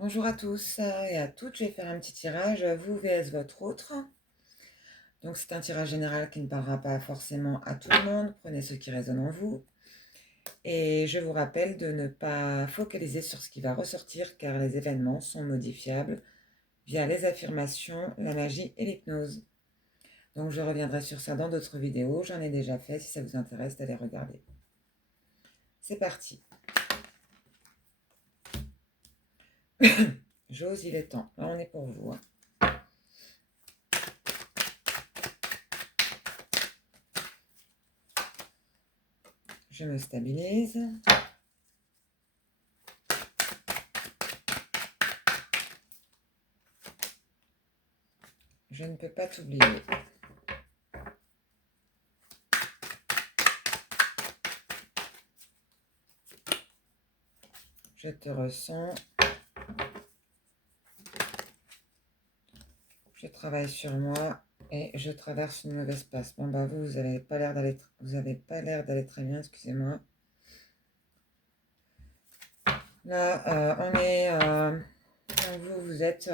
Bonjour à tous et à toutes, je vais faire un petit tirage, vous vs votre autre. Donc c'est un tirage général qui ne parlera pas forcément à tout le monde, prenez ce qui résonne en vous. Et je vous rappelle de ne pas focaliser sur ce qui va ressortir car les événements sont modifiables via les affirmations, la magie et l'hypnose. Donc je reviendrai sur ça dans d'autres vidéos, j'en ai déjà fait, si ça vous intéresse d'aller regarder. C'est parti. J'ose, il est temps. Là on est pour vous. Je me stabilise. Je ne peux pas t'oublier. Je te ressens. Je travaille sur moi et je traverse une mauvaise passe. Bon bah vous avez pas l'air d'aller très bien, excusez-moi. Là, on est vous êtes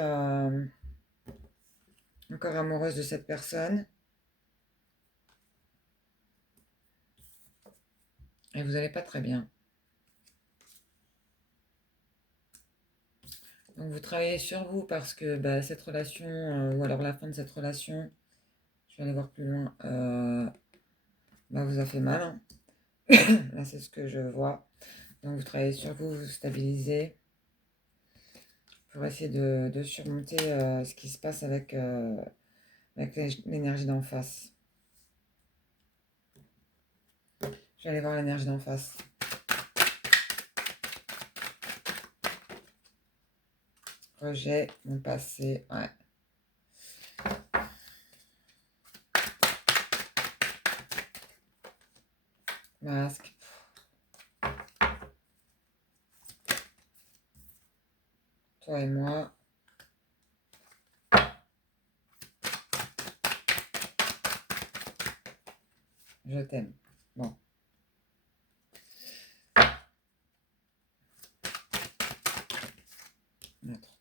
encore amoureuse de cette personne et vous n'allez pas très bien. Donc vous travaillez sur vous parce que bah, cette relation, ou alors la fin de cette relation, je vais aller voir plus loin, bah, vous a fait mal. Hein. Là c'est ce que je vois. Donc vous travaillez sur vous, vous stabilisez pour essayer de surmonter ce qui se passe avec l'énergie d'en face. Je vais aller voir l'énergie d'en face. Rejet, mon passé, ouais. Masque. Toi et moi. Je t'aime. Bon. Neutre.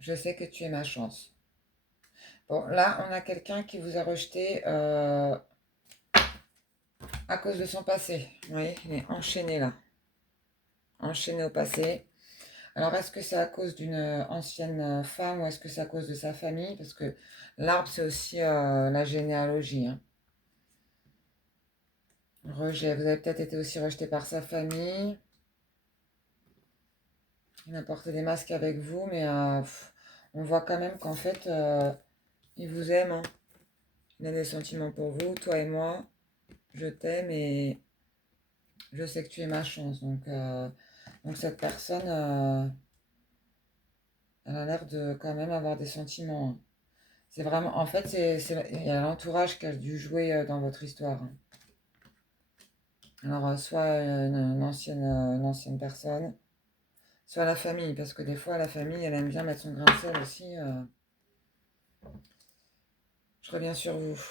Je sais que tu es ma chance. Bon, là, on a quelqu'un qui vous a rejeté à cause de son passé. Vous voyez, il est enchaîné là. Enchaîné au passé. Alors, est-ce que c'est à cause d'une ancienne femme ou est-ce que c'est à cause de sa famille? Parce que l'arbre, c'est aussi la généalogie. Hein. Rejet. Vous avez peut-être été aussi rejeté par sa famille. Il a porté des masques avec vous, mais on voit quand même qu'en fait, il vous aime. Hein. Il a des sentiments pour vous, toi et moi. Je t'aime et je sais que tu es ma chance. Donc cette personne, elle a l'air de quand même avoir des sentiments. Hein. C'est vraiment, en fait, il y a l'entourage qui a dû jouer dans votre histoire. Hein. Alors, soit une ancienne personne, soit la famille, parce que des fois, la famille, elle aime bien mettre son grain de sel aussi. Je reviens sur vous.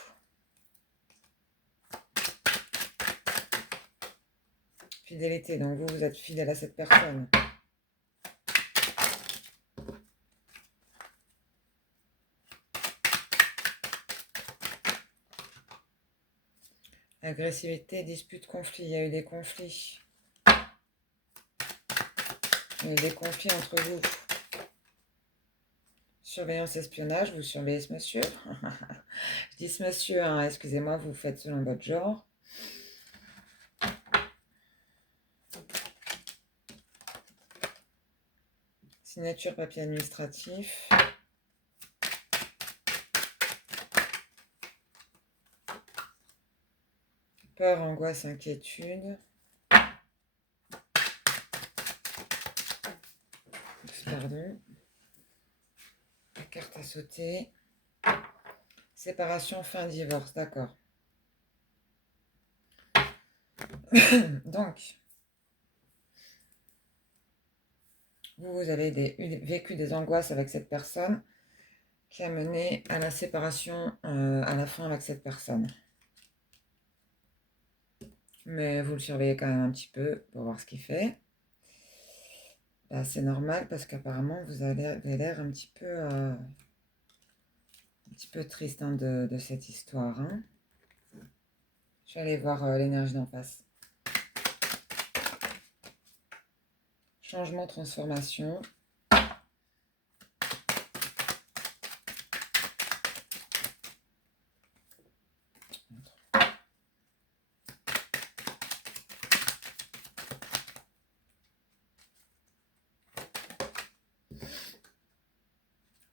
Fidélité, donc vous êtes fidèle à cette personne. Agressivité, dispute, conflit. Il y a eu des conflits. Il y a eu des conflits entre vous. Surveillance, espionnage, vous surveillez ce monsieur. Je dis ce monsieur, hein, excusez-moi, vous faites selon votre genre. Signature, papier administratif. Peur, angoisse, inquiétude. Pardon. La carte à sauter. Séparation, fin, divorce, d'accord. Donc, vous avez vécu des angoisses avec cette personne qui a mené à la séparation à la fin avec cette personne. mais vous le surveillez quand même un petit peu pour voir ce qu'il fait. Bah, c'est normal parce qu'apparemment vous avez l'air un petit peu triste hein, de cette histoire. Hein. Je vais aller voir l'énergie d'en face. Changement, transformation.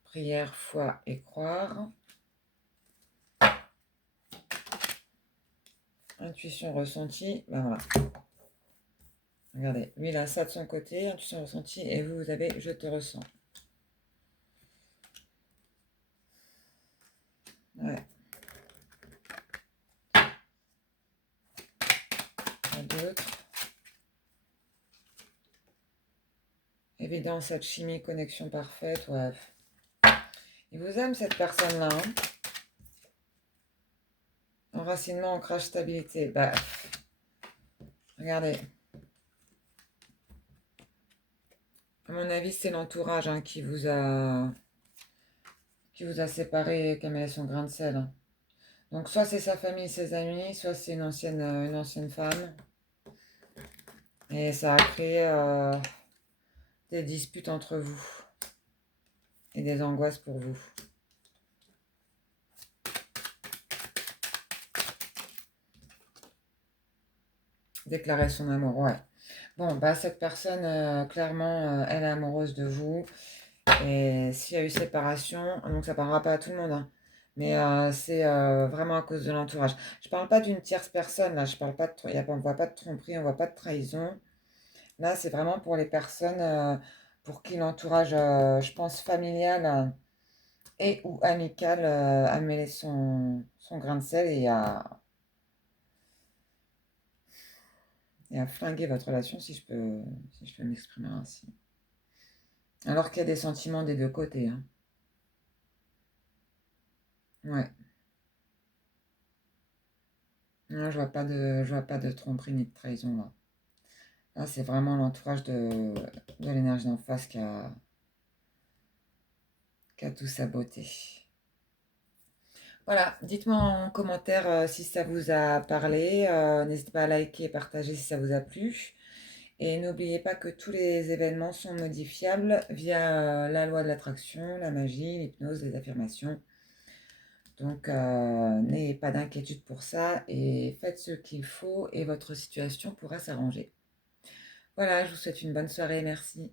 Prière, foi et croire. Intuition ressentie. Ben voilà. Regardez, lui il a ça de son côté, intuition ressentie, et vous, vous avez je te ressens. Ouais. D'autres. Évidence, alchimie, connexion parfaite. Ouais. Il vous aime cette personne-là. Hein. Enracinement, ancrage, stabilité. Bah, regardez. À mon avis, c'est l'entourage hein, qui vous a séparé, qui a mis son grain de sel. Hein. Donc soit c'est sa famille, ses amis, soit c'est une ancienne femme. Et ça a créé des disputes entre vous et des angoisses pour vous. Déclarer son amour, ouais. Bon, bah cette personne, clairement, elle est amoureuse de vous. Et s'il y a eu séparation, donc ça parlera pas à tout le monde, hein, mais c'est vraiment à cause de l'entourage. Je parle pas d'une tierce personne, là, je parle pas de, on voit pas de tromperie, on voit pas de trahison. Là, c'est vraiment pour les personnes pour qui l'entourage, je pense, familial et ou amical a mêlé son grain de sel et a flingué votre relation, si je peux m'exprimer ainsi. Alors qu'il y a des sentiments des deux côtés. Hein. Ouais. Non, je vois pas de tromperie ni de trahison là. Là, c'est vraiment l'entourage de l'énergie d'en face qui a tout saboté. Voilà, dites-moi en commentaire si ça vous a parlé. N'hésitez pas à liker et partager si ça vous a plu. Et n'oubliez pas que tous les événements sont modifiables via la loi de l'attraction, la magie, l'hypnose, les affirmations. Donc, n'ayez pas d'inquiétude pour ça et faites ce qu'il faut et votre situation pourra s'arranger. Voilà, je vous souhaite une bonne soirée, merci.